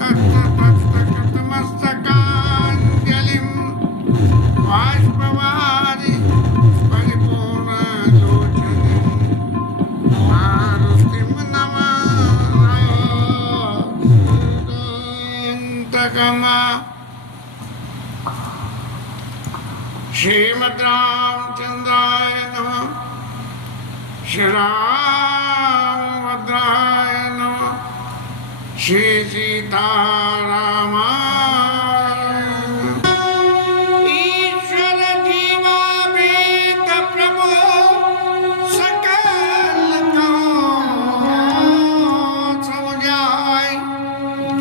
तत्तमस्तकाञ्जलिं बाष्पवारि परिपूर्णलोचनं मारुतिं नमामि। श्रीमद् रामचंद्राय नमः। श्री रामभद्राय नमः। श्री सीतारामाय नमः। ईश्वर जीवावेद प्रभु सकल को समझाय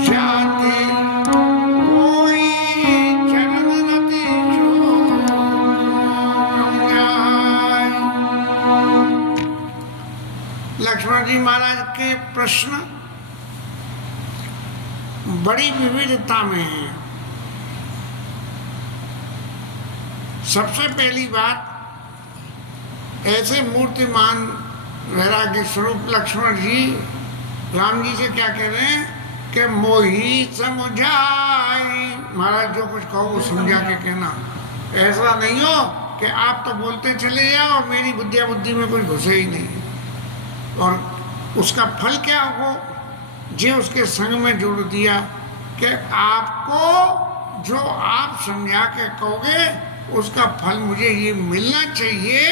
जाति कोई चरण रति लक्ष्मण जी महाराज के प्रश्न बड़ी विविधता में है। सबसे पहली बात, ऐसे मूर्तिमान वैराग्य स्वरूप लक्ष्मण जी राम जी से क्या कह रहे हैं कि मोही समझाई। महाराज जो कुछ कहो वो समझा के कहना। ऐसा नहीं हो कि आप तो बोलते चले जाओ और मेरी बुद्धि में कुछ घुसे ही नहीं। और उसका फल क्या हो, जे उसके संग में जोड़ दिया कि आपको जो आप समझा के कहोगे उसका फल मुझे ये मिलना चाहिए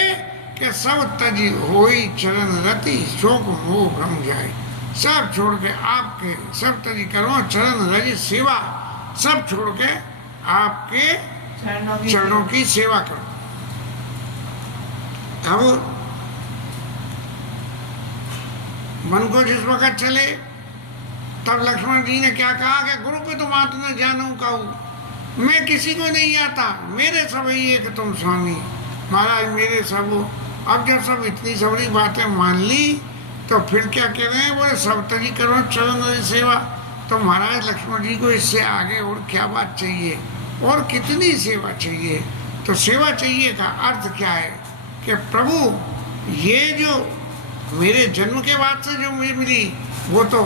कि सब तजी होई चरण रति शोक मोह भ्रम जाए। सब छोड़ के आपके सब तजी करो चरण रज सेवा, सब छोड़ के आपके चरणों की सेवा करो। अब मन को जिस वक्त चले तब लक्ष्मण जी ने क्या कहा कि गुरु पे तुम आत न जानू कहूँ, मैं किसी को नहीं आता, मेरे सब ये कि तुम स्वामी। महाराज मेरे सब। अब जब सब इतनी सबरी बातें मान ली तो फिर क्या कह रहे हैं, बोले सब तरी करो चरण सेवा। तो महाराज लक्ष्मण जी को इससे आगे और क्या बात चाहिए और कितनी सेवा चाहिए। तो सेवा चाहिए का अर्थ क्या है कि प्रभु ये जो मेरे जन्म के बाद से जो मुझे मिली वो तो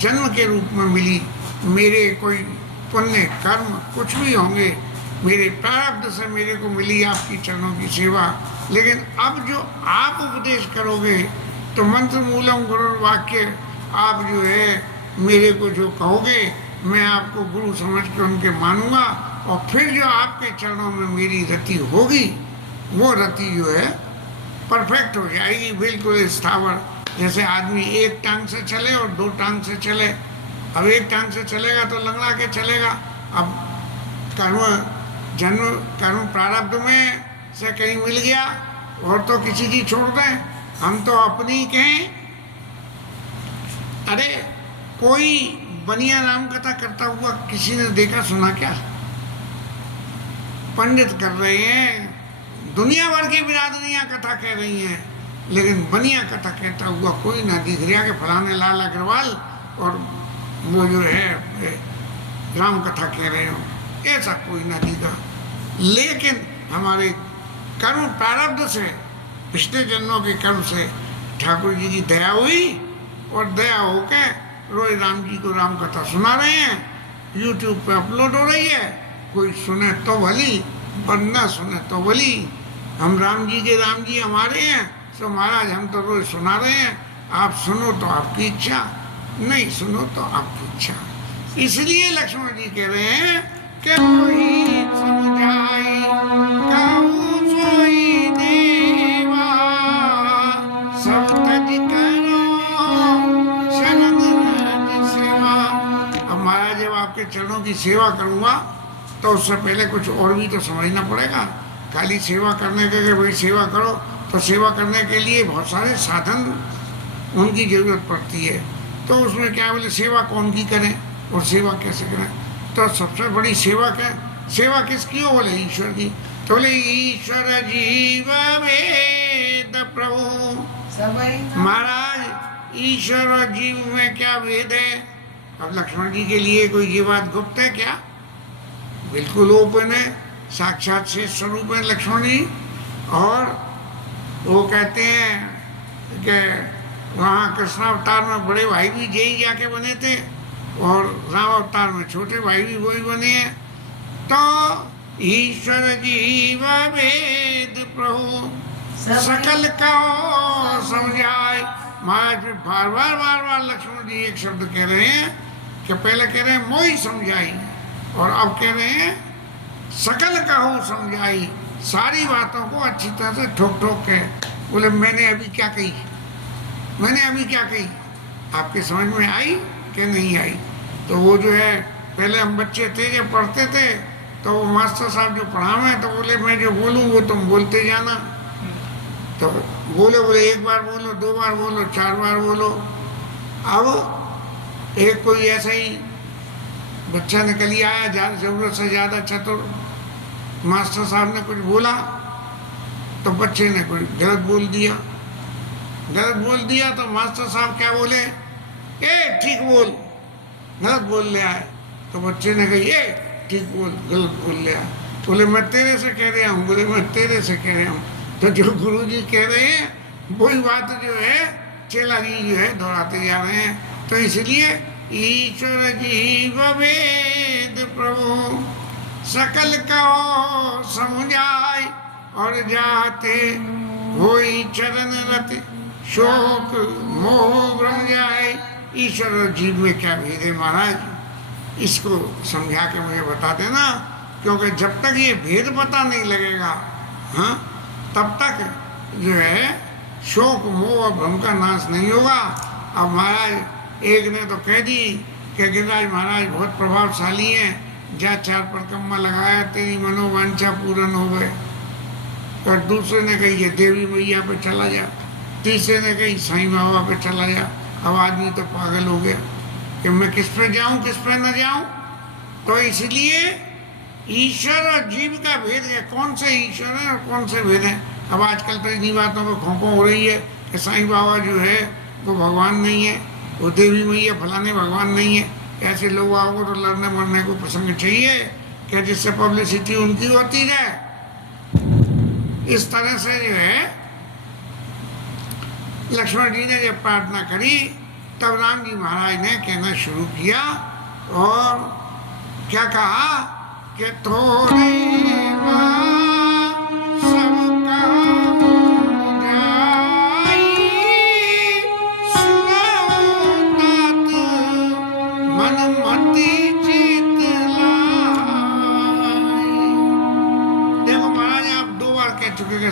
जन्म के रूप में मिली। मेरे कोई पुण्य कर्म कुछ भी होंगे, मेरे प्रारब्ध से मेरे को मिली आपकी चरणों की सेवा। लेकिन अब जो आप उपदेश करोगे तो मंत्र मूलम गुरु वाक्य, आप जो है मेरे को जो कहोगे मैं आपको गुरु समझ के उनके मानूंगा। और फिर जो आपके चरणों में मेरी रति होगी वो रति जो है परफेक्ट हो जाएगी, बिल्कुल स्थावर। जैसे आदमी एक टांग से चले और दो टांग से चले। अब एक टांग से चलेगा तो लंगड़ा के चलेगा। अब कर्म प्रारब्ध में से कहीं मिल गया और तो किसी की छोड़ दें, हम तो अपनी कहें। अरे कोई बनिया राम कथा करता हुआ किसी ने देखा सुना क्या? पंडित कर रहे हैं, दुनिया भर की बिरादरियां कथा कह रही हैं, लेकिन बनिया कथा कहता हुआ कोई ना दिख रहा कि फलाने लाल अग्रवाल और वो जो है राम कथा कह रहे हो, ऐसा कोई ना दिखा। लेकिन हमारे कर्म प्रारब्ध से, पिछले जन्मों के कर्म से ठाकुर जी की दया हुई और दया होकर रोज राम जी को राम कथा सुना रहे हैं। यूट्यूब पे अपलोड हो रही है, कोई सुने तो भली और ना सुने तो भली। हम राम जी हमारे हैं, तो महाराज हम तो रोज सुना रहे हैं। आप सुनो तो आपकी इच्छा, नहीं सुनो तो आपकी इच्छा। इसलिए लक्ष्मण जी कह रहे हैं कि वही समझाई कहूँ सोई देवा, सब तज करो शरण रज सेवा। अब महाराज जब आपके चरणों की सेवा करूँगा तो उससे पहले कुछ और भी तो समझना पड़ेगा। खाली सेवा करने के भाई सेवा करो, तो सेवा करने के लिए बहुत सारे साधन उनकी ज़रूरत पड़ती है। तो उसमें क्या बोले सेवा कौन की करें और सेवा कैसे करें? तो सबसे बड़ी सेवा क्या? सेवा किसकी हो? बोले ईश्वर की। तो बोले ईश्वर जीव वेद प्रभु। महाराज ईश्वर और जीव में क्या भेद है? अब लक्ष्मण जी के लिए कोई ये बात गुप्त है क्या? बिल्कुल ओपन है, साक्षात से स्वरूप है लक्ष्मण जी। और वो कहते हैं कि वहाँ कृष्णावतार में बड़े भाई भी जय जाके बने थे और राम अवतार में छोटे भाई भी वही बने हैं। तो ईश्वर जीव भेद प्रभु सकल का समझाए। महाराज फिर बार बार लक्ष्मण जी एक शब्द कह रहे हैं कि पहले कह रहे हैं मोई समझाई, और अब कह रहे हैं सकल का हो समझाई। सारी बातों को अच्छी तरह से ठोक ठोक के बोले मैंने अभी क्या कही, मैंने अभी क्या कही, आपके समझ में आई कि नहीं आई। तो वो जो है पहले हम बच्चे थे जब पढ़ते थे तो वो मास्टर साहब जो पढ़ावे तो बोले मैं जो बोलूँ वो तुम बोलते जाना। तो बोले एक बार बोलो, दो बार बोलो, चार बार बोलो। अब एक कोई ऐसा ही बच्चा निकल ही आया ज़रूरत से ज़्यादा चतुर, मास्टर साहब ने कुछ बोला तो बच्चे ने कुछ गलत बोल दिया। गलत बोल दिया तो मास्टर साहब क्या बोले, ए ठीक बोल, गलत बोल ले आए। तो बच्चे ने कहा ये ठीक बोल, गलत बोल ले आए। बोले मैं तेरे से कह रहा हूँ, बोले मैं तेरे से कह रहा हूँ। तो जो गुरु जी कह रहे हैं वही बात जो है चेला जी जो है दोहराते जा रहे हैं। तो इसलिए ईश्वर जीव भेद प्रभु सकल का समझाए, और जाते होई चरण रत शोक मोह ब्रह जाए। ईश्वर और जीव में क्या भेद है महाराज, इसको समझा के मुझे बता देना, क्योंकि जब तक ये भेद पता नहीं लगेगा हाँ तब तक जो है शोक मोह और भ्रम का नाश नहीं होगा। अब महाराज एक ने तो कह दी कि गिरिराज महाराज बहुत प्रभावशाली हैं, जा 4 परिक्रमा लगाया तेरी मनोवांछा पूर्ण हो गए। और दूसरे ने कही ये देवी मैया पे चला जा, तीसरे ने कही साईं बाबा पे चला जा। अब आदमी तो पागल हो गया कि मैं किस पे जाऊं किस पे न जाऊं। तो इसलिए ईश्वर और जीव का भेद है, कौन से ईश्वर है और कौन से भेद है। अब आजकल तो इन्हीं बातों पर खों हो रही है कि साईं बाबा जो है वो भगवान नहीं है, वो देवी मैया फलाने भगवान नहीं है। ऐसे लोग आओगे तो लड़ने मरने को प्रसंग चाहिए कि जिससे पब्लिसिटी उनकी होती जाए। इस तरह से जो है लक्ष्मण जी ने जब प्रार्थना करी तब राम जी महाराज ने कहना शुरू किया और क्या कहा कि थोड़े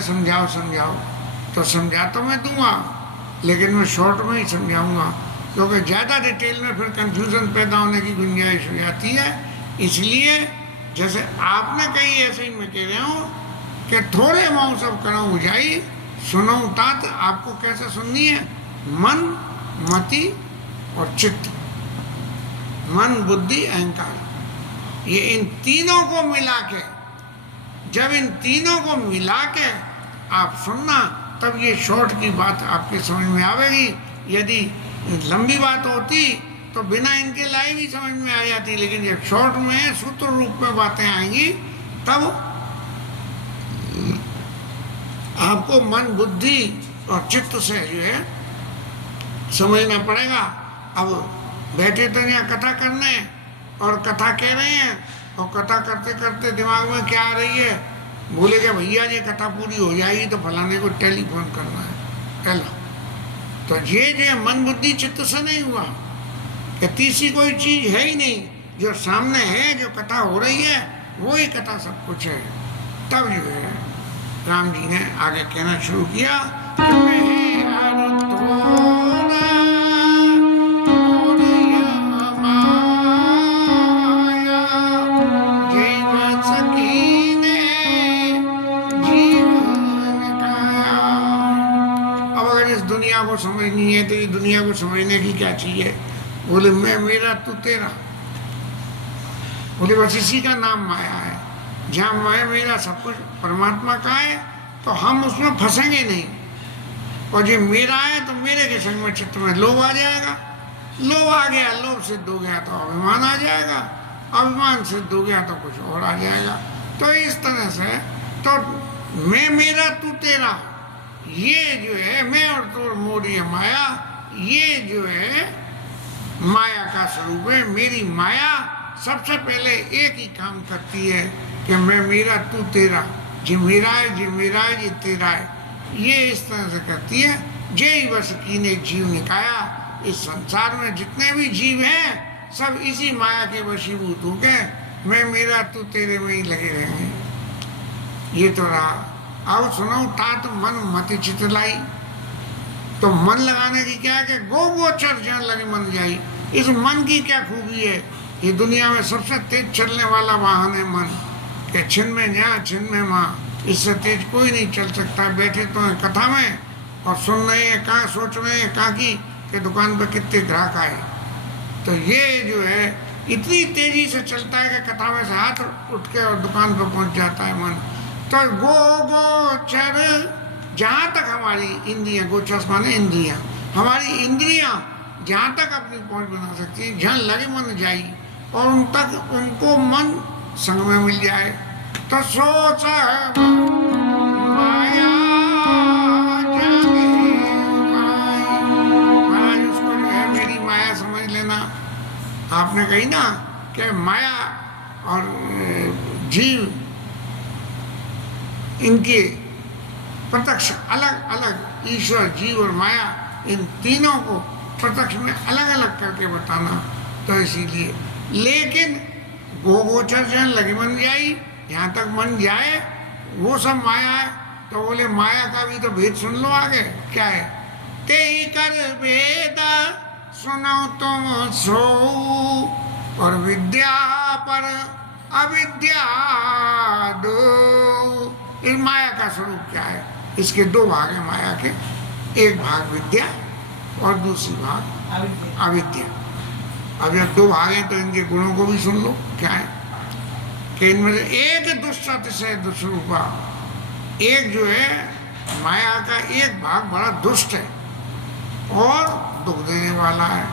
समझाओ समझाओ तो समझा तो मैं दूंगा, लेकिन मैं शॉर्ट में ही समझाऊंगा, क्योंकि ज़्यादा डिटेल में फिर कंफ्यूजन पैदा होने की गुंजाइश हो जाती है। इसलिए जैसे आपने कही ऐसे ही मैं कह रहा हूँ कि थोड़े माऊ सब करो बुझाई सुनो तात। आपको कैसे सुननी है, मन मति और चित्त, मन बुद्धि अहंकार, ये इन तीनों को मिला के, जब इन तीनों को मिला के आप सुनना तब ये शॉर्ट की बात आपके समझ में आवेगी। यदि लंबी बात होती तो बिना इनके लाए भी समझ में आ जाती, लेकिन जब शॉर्ट में सूत्र रूप में बातें आएंगी तब आपको मन बुद्धि और चित्त से जो है समझना पड़ेगा। अब बैठे तो यहाँ कथा करने और कथा कह रहे हैं और कथा करते करते दिमाग में क्या आ रही है, बोले कि भैया ये कथा पूरी हो जाएगी तो फलाने को टेलीफोन करना है पहला। तो ये जो मन बुद्धि चित्त से नहीं हुआ कि तीसरी कोई चीज है ही नहीं, जो सामने है जो कथा हो रही है वो ही कथा सब कुछ है। तब जो है राम जी ने आगे कहना शुरू किया को समझनी है तो ये दुनिया को समझने की क्या चाहिए। बोले मैं मेरा तू तेरा, बोले बस इसी का नाम माया है। जहाँ मैं मेरा सब कुछ परमात्मा का है तो हम उसमें फंसेंगे नहीं, और जो मेरा है तो मेरे के संग में चित्त में लोभ आ जाएगा, लोभ आ गया, लोभ सिद्ध हो गया तो अभिमान आ जाएगा, अभिमान सिद्ध हो गया तो कुछ और आ जाएगा। तो इस तरह से तो मैं मेरा तू तेरा, ये जो है मैं और तू मोर ये माया ये जो है माया का स्वरूप है। मेरी माया सबसे पहले एक ही काम करती है कि मैं मेरा तू तेरा, जे मेरा है जे मेरा है जे तेरा है, ये इस तरह से करती है। जय बस कीने जीव निकाया, इस संसार में जितने भी जीव हैं सब इसी माया के वशीभूत हो गए, मैं मेरा तू तेरे में ही लगे रहेंगे। ये तो रहा। अब सुनो, तात मन मति चित लाई, तो मन लगाने की क्या है कि गो गोचर जन लगे मन जाई। इस मन की क्या खूबी है, ये दुनिया में सबसे तेज चलने वाला वाहन है मन, कि छिन में जहाँ छिन में माँ, इससे तेज कोई नहीं चल सकता। बैठे तो हैं कथा में और सुन रहे हैं, कहाँ सोच रहे हैं कहाँ की कि दुकान पर कितने ग्राहक आए। तो ये जो है इतनी तेजी से चलता है कि कथा में से हाथ उठ के और दुकान पर पहुंच जाता है मन। तो गो गोचर, जहाँ तक हमारी इंद्रियां, गोचर माने इंद्रियां, हमारी इंद्रियां जहाँ तक अपनी पहुंच बना सकती है, जहाँ लगे मन जाई और उन तक उनको मन संग में मिल जाए। तो सोच माया महाराज, उसको जो है मेरी माया समझ लेना। आपने कही ना कि माया और जीव, इनके प्रत्यक्ष अलग अलग, ईश्वर जीव और माया, इन तीनों को प्रत्यक्ष में अलग अलग करके बताना। तो इसीलिए, लेकिन गो गोचर जन लगे मन जाई, यहाँ तक मन जाए वो सब माया है। तो बोले माया का भी तो भेद सुन लो आगे क्या है। ते कर भेद सुनो तुम सो, और विद्या पर अविद्या दो। इस माया का स्वरूप क्या है, इसके दो भाग हैं माया के, एक भाग विद्या और दूसरी भाग अविद्या। अब जब दो भाग हैं तो इनके गुणों को भी सुन लो क्या है कि इनमें से एक दुष्ट से दुष्रूपा, एक जो है माया का एक भाग बड़ा दुष्ट है और दुख देने वाला है।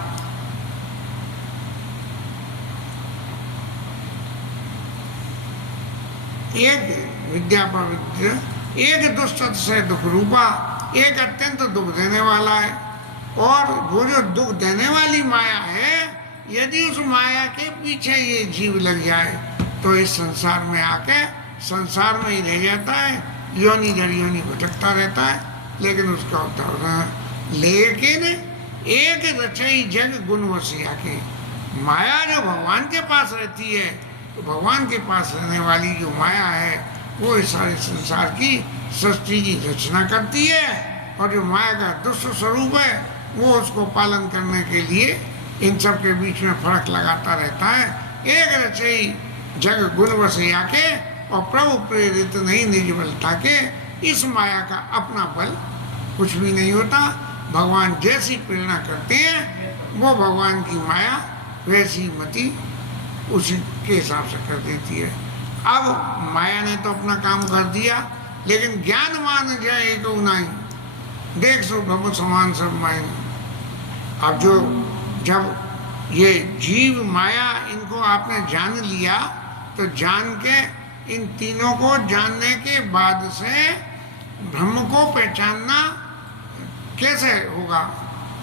एक विद्या पर विद्या, एक दुष्ट से दुख रूपा, एक अत्यंत दुख देने वाला है। और वो जो दुख देने वाली माया है, यदि उस माया के पीछे ये जीव लग जाए तो इस संसार में आके संसार में ही रह जाता है, योनि दर योनि भटकता रहता है, लेकिन उसका उद्धार। लेकिन एक रचई जग गुण वसिया के, माया जो भगवान के पास रहती है, तो भगवान के पास रहने वाली जो माया है वो इस सारे संसार की सृष्टि की रचना करती है। और जो माया का दुष्ट स्वरूप है वो उसको पालन करने के लिए इन सब के बीच में फर्क लगाता रहता है। एक रचई जग गुण वसिया के, और प्रभु प्रेरित नहीं निज बल ताके। इस माया का अपना बल कुछ भी नहीं होता। भगवान जैसी प्रेरणा करते हैं वो भगवान की माया वैसी मति उसी के हिसाब से कर देती है। अब माया ने तो अपना काम कर दिया, लेकिन ज्ञान मान जाए एक नहीं, देख सो ब्रह्म समान सब माया। अब जो जब ये जीव माया इनको आपने जान लिया, तो जान के इन तीनों को जानने के बाद से ब्रह्म को पहचानना कैसे होगा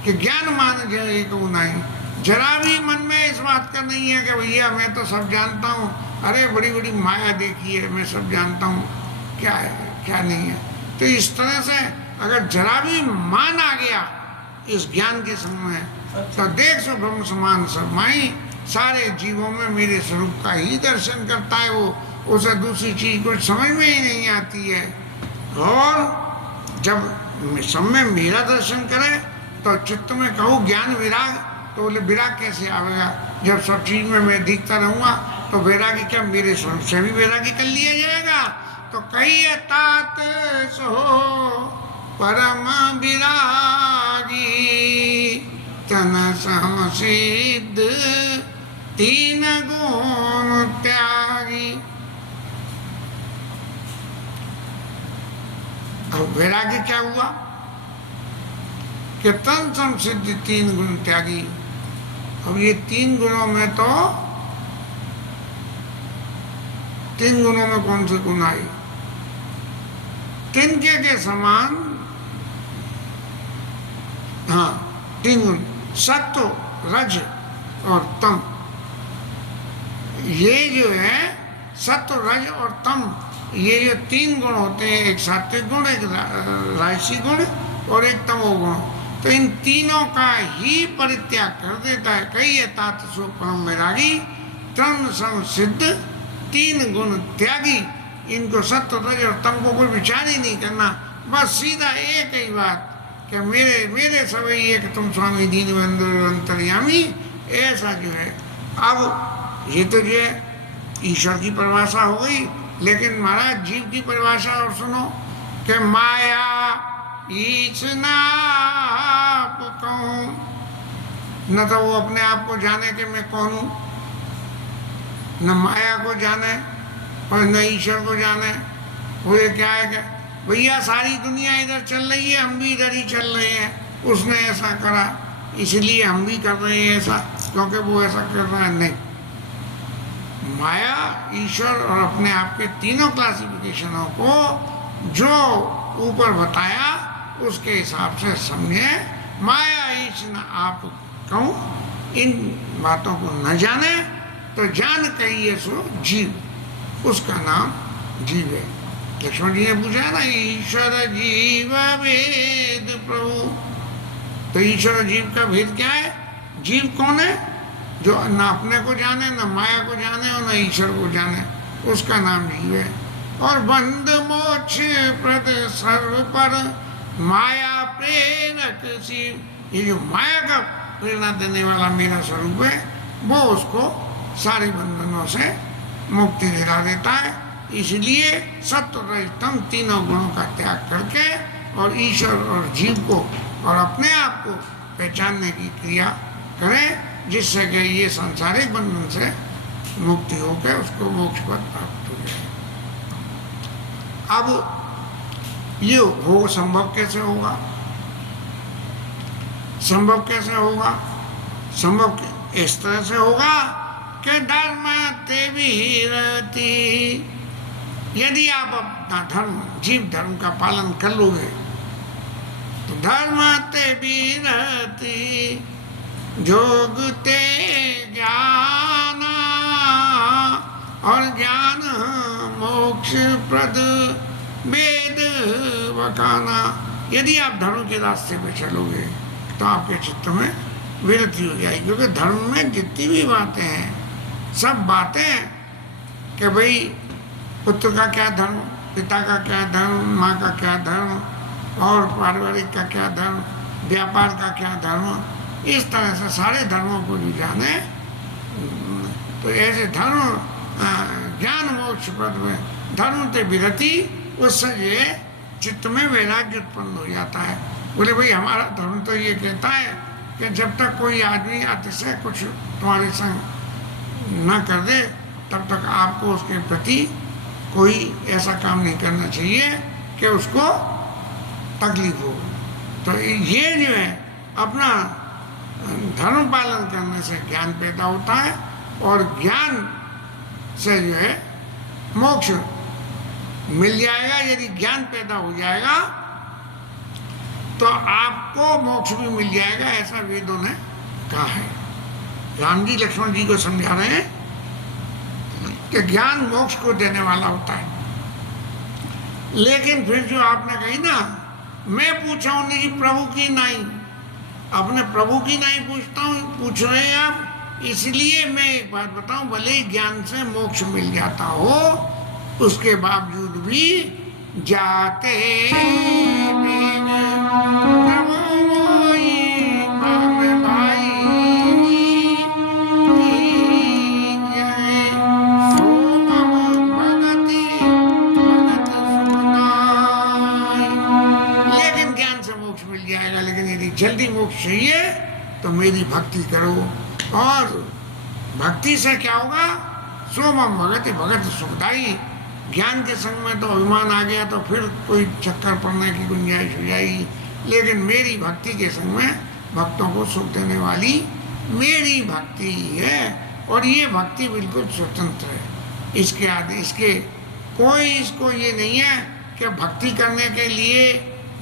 कि ज्ञान मान जाए एक नहीं। जरा भी मन में इस बात का नहीं है कि भैया मैं तो सब जानता हूँ, अरे बड़ी बड़ी माया देखी है, मैं सब जानता हूँ, क्या है क्या नहीं है। तो इस तरह से अगर जरा भी मान आ गया इस ज्ञान के समय, तो देख सो ब्रह्म समान सब माई, सारे जीवों में मेरे स्वरूप का ही दर्शन करता है वो, उसे दूसरी चीज कुछ समझ में ही नहीं आती है। और जब सब में मेरा दर्शन करे तो चित्त में कहूँ ज्ञान विराग, तो बोले विराग कैसे आवेगा, जब सब चीज में मैं दिखता रहूँगा तो वैरागी क्या मेरे स्वरूप से भी वैरागी कर लिया जाएगा। तो कहिए तात सो परम विरागी, तन सम सिद्ध तीन गुण त्यागी। अब वैराग्य क्या हुआ कि तन सम सिद्ध तीन गुण त्यागी। अब ये तीन गुणों में तो तीन गुणों में कौन से गुण आई, तिनके के समान, हाँ तीन गुण, सत्व, रज और तम। ये जो है सत्व, रज और तम, ये जो तीन गुण होते हैं, एक सात्विक गुण, एक राजसी गुण और एक तमोगुण, तो इन तीनों का ही परित्याग कर देता है। कई तात सो परम वैरागी, तृण सम सिद्ध, तीन गुण त्यागी। इनको सत्व, रज और तम को कोई विचार ही नहीं करना, बस सीधा एक ही बात कि मेरे मेरे सभी एक तुम स्वामी दीन बंधु अंतर्यामी, ऐसा जो है। अब ये तो जो है ईश्वर की परिभाषा हो गई, लेकिन महाराज जीव की परिभाषा और सुनो कि माया ईच नाप कहूं, न तो वो अपने आप को जाने कि मैं कौन हूं, न माया को जाने और न ईश्वर को जाने। वो ये क्या है कि भैया सारी दुनिया इधर चल रही है, हम भी इधर ही चल रहे हैं, उसने ऐसा करा इसलिए हम भी कर रहे हैं ऐसा, क्योंकि वो ऐसा कर रहा है। नहीं, माया, ईश्वर और अपने आप के तीनों क्लासिफिकेशनों को जो ऊपर बताया उसके हिसाब से समझे। माया ईश न आप कहूँ, इन बातों को न जाने तो जान कहिए सो जीव, उसका नाम जीव है। लक्ष्मण जी ने पूछा ना, ईश्वर जीव भेद प्रभु, तो ईश्वर और जीव का भेद क्या है? जीव कौन है? जो न अपने को जाने, न माया को जाने और न ईश्वर को जाने, उसका नाम जीव है। और बंध मोक्ष प्रद सर्व पर माया प्रेरक शिव, ये जो माया का प्रेरणा देने वाला मेरा स्वरूप है, वो उसको सारे बंधनों से मुक्ति दिला देता है। इसलिए सत्व, रज, तम तीनों गुणों का त्याग करके और ईश्वर और जीव को और अपने आप को पहचानने की क्रिया करें, जिससे कि ये सांसारिक बंधन से मुक्ति होकर उसको मोक्ष पद प्राप्त हो जाए। अब ये हो संभव कैसे होगा? संभव कैसे होगा? संभव इस तरह से होगा कि धर्म ते विरति, यदि आप अपना धर्म, जीव धर्म का पालन कर लोगे तो धर्म ते विरति जोग ते ज्ञाना, और ज्ञान मोक्ष प्रद वेद वकाना। यदि आप धर्म के रास्ते पे चलोगे तो आपके चित्त में विरति हो जाएगी, क्योंकि धर्म में जितनी भी बातें हैं, सब बातें कि भाई पुत्र का क्या धर्म, पिता का क्या धर्म, माँ का क्या धर्म, और पारिवारिक का क्या धर्म, व्यापार का क्या धर्म, इस तरह से सारे धर्मों को जो जाने, तो ऐसे धर्म ज्ञान मोक्ष पद में धर्म ते विरति, उससे ये चित्त में वैराग्य उत्पन्न हो जाता है। बोले भाई हमारा धर्म तो ये कहता है कि जब तक कोई आदमी अतिशय कुछ तुम्हारे संग न कर दे, तब तक आपको उसके प्रति कोई ऐसा काम नहीं करना चाहिए कि उसको तकलीफ हो। तो ये जो है अपना धर्म पालन करने से ज्ञान पैदा होता है, और ज्ञान से जो है मोक्ष मिल जाएगा। यदि ज्ञान पैदा हो जाएगा तो आपको मोक्ष भी मिल जाएगा, ऐसा वेदों ने कहा है। राम जी लक्ष्मण जी को समझा रहे हैं कि ज्ञान मोक्ष को देने वाला होता है। लेकिन फिर जो आपने कही ना, मैं पूछा हूं नहीं प्रभु की नहीं, अपने प्रभु की नहीं पूछता हूँ, पूछ रहे हैं आप, इसलिए मैं एक बात बताऊं, भले ही ज्ञान से मोक्ष मिल जाता हो, उसके बावजूद भी जाते जल्दी मोक्ष चाहिए तो मेरी भक्ति करो। और भक्ति से क्या होगा? सोमम भगति भगत सुखदाई। ज्ञान के संग में तो अभिमान आ गया तो फिर कोई चक्कर पड़ने की गुंजाइश हो जाएगी, लेकिन मेरी भक्ति के संग में भक्तों को सुख देने वाली मेरी भक्ति है। और ये भक्ति बिल्कुल स्वतंत्र है, इसके आदि इसके कोई इसको ये नहीं है कि भक्ति करने के लिए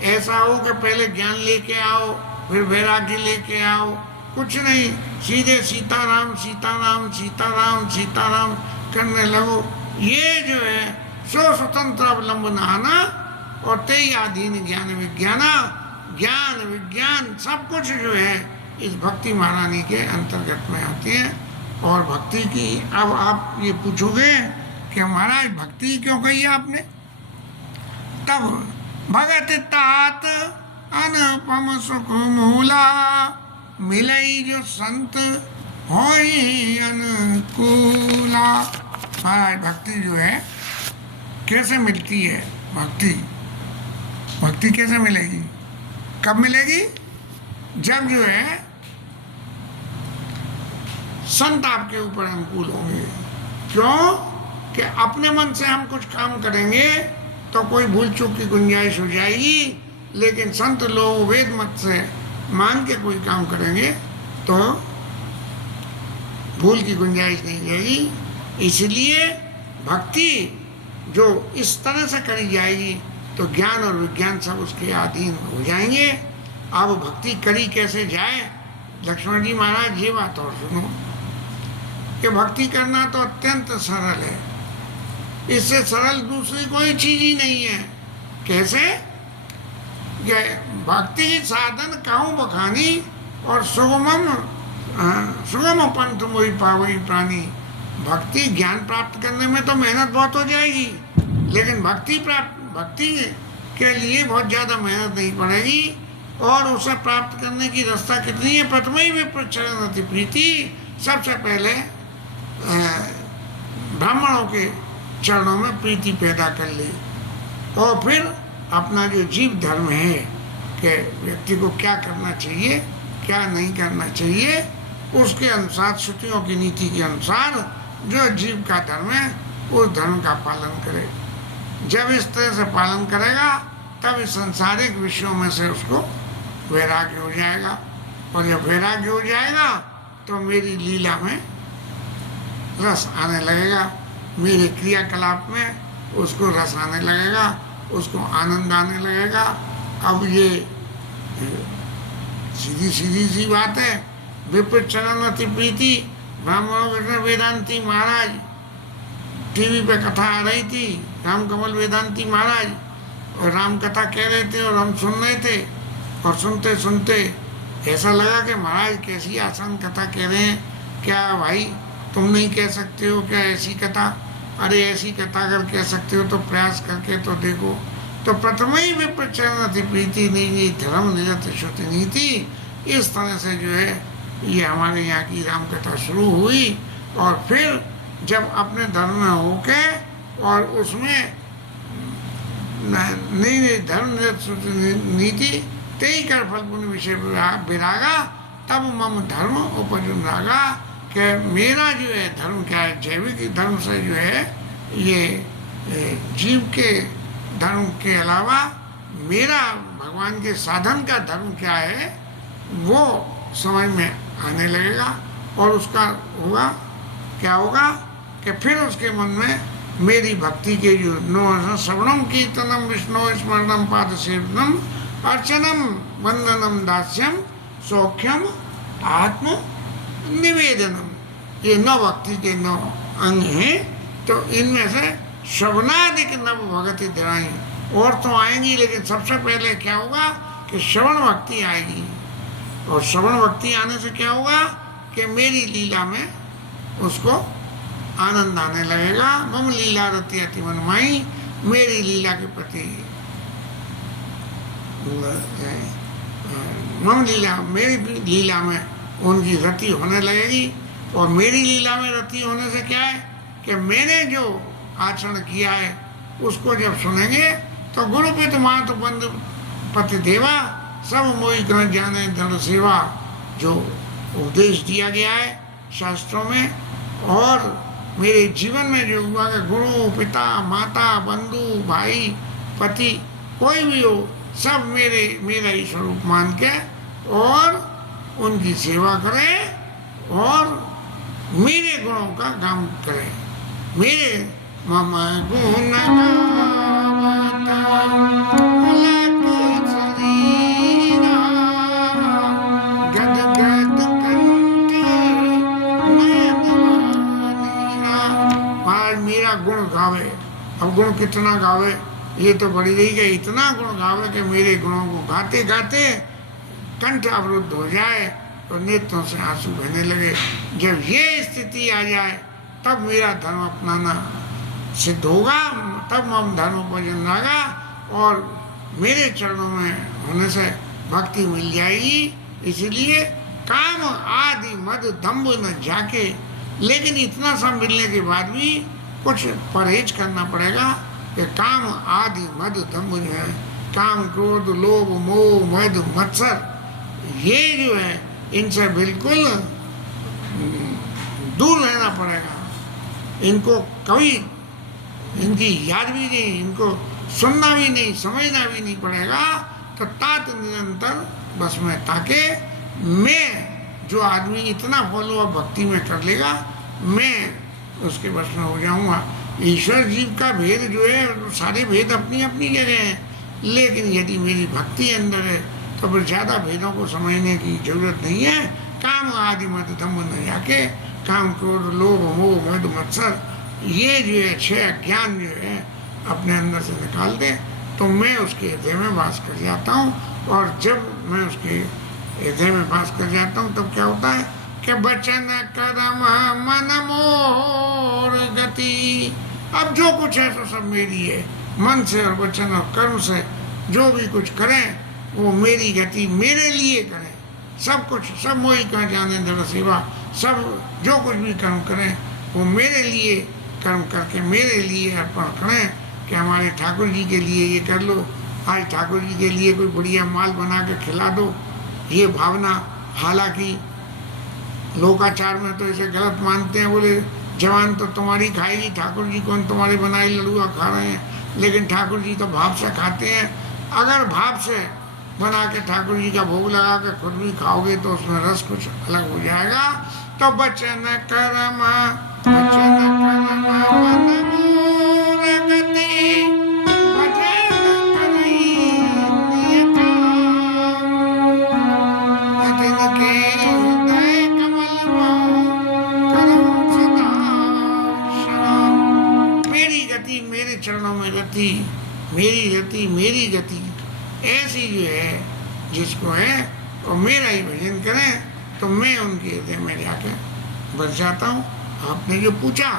ऐसा हो कि पहले ज्ञान लेके आओ फिर वैराग्य लेके आओ, कुछ नहीं, सीधे सीताराम सीताराम सीताराम सीताराम करने लगो। ये जो है सो स्वतंत्र अवलंबन आना और तेई आधीन ज्ञान विज्ञाना, ज्ञान विज्ञान सब कुछ जो है इस भक्ति महारानी के अंतर्गत में आते हैं। और भक्ति की अब आप ये पूछोगे कि महाराज भक्ति क्यों कही आपने, तब भगत तात अनुपम सुख मूला, मिलई जो संत होई अनुकूला। महाराज भक्ति जो है कैसे मिलती है, भक्ति भक्ति कैसे मिलेगी, कब मिलेगी, जब जो है संत आपके ऊपर अनुकूल होंगे। क्यों कि अपने मन से हम कुछ काम करेंगे तो कोई भूल चूक की गुंजाइश हो जाएगी, लेकिन संत लोग वेद मत से मान के कोई काम करेंगे तो भूल की गुंजाइश नहीं रहेगी। इसलिए भक्ति जो इस तरह से करी जाएगी तो ज्ञान और विज्ञान सब उसके अधीन हो जाएंगे। अब भक्ति करी कैसे जाए, लक्ष्मण जी महाराज ये बात और सुनो कि भक्ति करना तो अत्यंत सरल है, इससे सरल दूसरी कोई चीज ही नहीं है। कैसे, भक्ति की साधन कहूँ बखानी और सुगम पंथ मोहि पावई प्राणी। भक्ति ज्ञान प्राप्त करने में तो मेहनत बहुत हो जाएगी, लेकिन भक्ति के लिए बहुत ज़्यादा मेहनत नहीं पड़ेगी। और उसे प्राप्त करने की रास्ता कितनी है, प्रथम ही विप्रचरण अति प्रीति। सबसे पहले ब्राह्मणों के चरणों में प्रीति पैदा कर ली, और फिर अपना जो जीव धर्म है कि व्यक्ति को क्या करना चाहिए क्या नहीं करना चाहिए, उसके अनुसार श्रुतियों की नीति के अनुसार जो जीव का धर्म है उस धर्म का पालन करे। जब इस तरह से पालन करेगा तब इस सांसारिक विषयों में से उसको वैराग्य हो जाएगा, और जब वैराग्य हो जाएगा तो मेरी लीला में रस आने लगेगा, मेरे क्रियाकलाप में उसको रस आने लगेगा, उसको आनंद आने लगेगा। अब ये सीधी सीधी सी बात है, विप्रचरण अति प्रीति। ब्राह्मणों के वेदांती महाराज टीवी पे कथा आ रही थी, राम कमल वेदांती महाराज, और राम कथा कह रहे थे और हम सुन रहे थे, और सुनते सुनते ऐसा लगा कि महाराज कैसी आसान कथा कह रहे हैं, क्या भाई तुम नहीं कह सकते हो क्या ऐसी कथा? अरे ऐसी कथा अगर कह सकते हो तो प्रयास करके तो देखो। तो प्रथम ही विप्रचरण अति प्रीति नहीं धर्म निरत श्रुति नीति, इस तरह से जो है ये हमारे यहाँ की राम कथा शुरू हुई। और फिर जब अपने धर्म में होके और उसमें नहीं धर्म निरत श्रुति नीति तेई कर फल पुण्य विषय विरागा, तब मम धर्म उपजुन रागा, कि मेरा जो है धर्म क्या है, जैविक धर्म से जो है ये जीव के धर्म के अलावा मेरा भगवान के साधन का धर्म क्या है वो समझ में आने लगेगा। और उसका होगा क्या होगा कि फिर उसके मन में मेरी भक्ति के जो श्रवणम कीर्तनम विष्णु स्मरणम पाद सेवनम अर्चनम वंदनम दास्यम सौख्यम आत्म निवेदनम, ये 9 भक्ति के 9 अंग हैं। तो इनमें से श्रवणादिक नव भगति धराई और तो आएंगी, लेकिन सबसे पहले क्या होगा कि श्रवण भक्ति आएगी। और श्रवण भक्ति आने से क्या होगा कि मेरी लीला में उसको आनंद आने लगेगा। मम लीला रति अति मनमाई, मेरी लीला के प्रति मम लीला, मेरी लीला में उनकी रति होने लगेगी। और मेरी लीला में रति होने से क्या है कि मैंने जो आचरण किया है उसको जब सुनेंगे तो गुरु पित मातु बंधु पति देवा सब मोहि ग्रह जाने दृढ़ सेवा, जो उपदेश दिया गया है शास्त्रों में और मेरे जीवन में जो हुआ कि गुरु पिता माता बंधु भाई पति कोई भी हो सब मेरा ही स्वरूप मान के और उनकी सेवा करें और मेरे गुणों का गान करें। मेरे मम गुण गावता लख शरीरा, गावे। अब गुण कितना गावे, ये तो बड़ी रही कि इतना गुण गावे कि मेरे गुणों को गाते गाते कंठ अवरुद्ध हो जाए और नेत्रों से आंसू बहने लगे। जब ये स्थिति आ जाए तब मेरा धर्म अपनाना सिद्ध होगा, तब मम धर्म भजन लागा और मेरे चरणों में होने से भक्ति मिल जाएगी। इसलिए काम आदि मद दम्भ न जाके, लेकिन इतना सब मिलने के बाद भी कुछ परहेज करना पड़ेगा कि काम आदि मद दम्भ जो है, काम क्रोध लोभ मोह मद मत्सर, ये जो है इनसे बिल्कुल दूर रहना पड़ेगा। इनको कभी इनकी याद भी नहीं, इनको सुनना भी नहीं, समझना भी नहीं पड़ेगा। तो तात निरंतर बस में ताके मैं, जो आदमी इतना फॉलो भक्ति में कर लेगा, मैं उसके बस में हो जाऊंगा। ईश्वर जीव का भेद जो है, सारे भेद अपनी अपनी जगह हैं, लेकिन यदि मेरी भक्ति अंदर है तो फिर ज़्यादा भेदों को समझने की जरूरत नहीं है। काम आदि मद दम्भ न जाके, काम क्रोध लोभ मोह मद मत्सर, ये जो है 6 अज्ञान जो है अपने अंदर से निकाल दे, तो मैं उसके हृदय में वास कर जाता हूँ। और जब मैं उसके हृदय में वास कर जाता हूँ तब क्या होता है कि वचन कर्म मन मोर गति। अब जो कुछ है तो सब मेरी है, मन से और वचन और कर्म से जो भी कुछ करें वो मेरी गति, मेरे लिए करें। सब कुछ, सब मोही का जाने दर सेवा, सब जो कुछ भी कर्म करें वो मेरे लिए कर्म करके मेरे लिए अर्पण करें। कि हमारे ठाकुर जी के लिए ये कर लो, आज ठाकुर जी के लिए कोई बढ़िया माल बना के खिला दो, ये भावना। हालांकि लोकाचार में तो इसे गलत मानते हैं, बोले जवान तो तुम्हारी खाएगी, ठाकुर जी कौन तुम्हारे बनाए लड़ुआ खा रहे हैं। लेकिन ठाकुर जी तो भाव से खाते हैं। अगर भाव से बना के ठाकुर जी का भोग लगा के खुद भी खाओगे तो उसमें रस कुछ अलग हो जाएगा। तो वचन कर्म मेरी गति, मेरे चरणों में गति, मेरी गति, मेरी गति, ऐसी जो है जिसको है और मेरा ही भजन करें तो मैं उनके हृदय में जाकर बस जाता हूँ। आपने जो पूछा,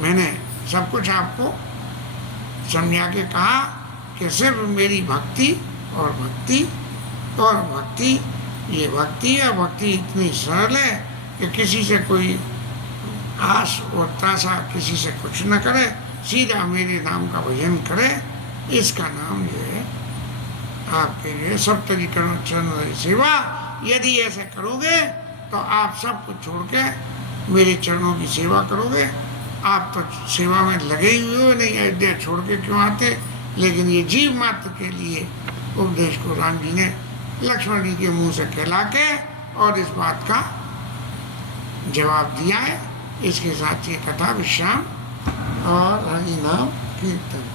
मैंने सब कुछ आपको समझा के कहा कि सिर्फ मेरी भक्ति और भक्ति और भक्ति, ये भक्ति है। भक्ति इतनी सरल है कि किसी से कोई आस और तासा किसी से कुछ न करे, सीधा मेरे नाम का भजन करे। इसका नाम जो है आपके लिए सप्तरी चरण सेवा। यदि ऐसे करोगे तो आप सब कुछ छोड़ के मेरे चरणों की सेवा करोगे। आप तो सेवा में लगे ही हुए हो, नहीं अयोध्या छोड़ के क्यों आते। लेकिन ये जीव मात्र के लिए उपदेश को राम जी ने लक्ष्मण जी के मुंह से कहला के और इस बात का जवाब दिया है। इसके साथ ये कथा विश्राम और हरि नाम कीर्तन।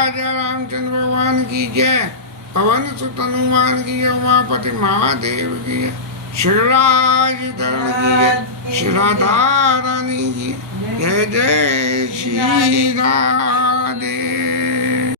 राजा रामचंद्र भगवान की जय, पवन सुत हनुमान की जय, उमापति महादेव की जय, शिवराज धरण की जय, श्री राधा रानी की जय, जय श्री राधे।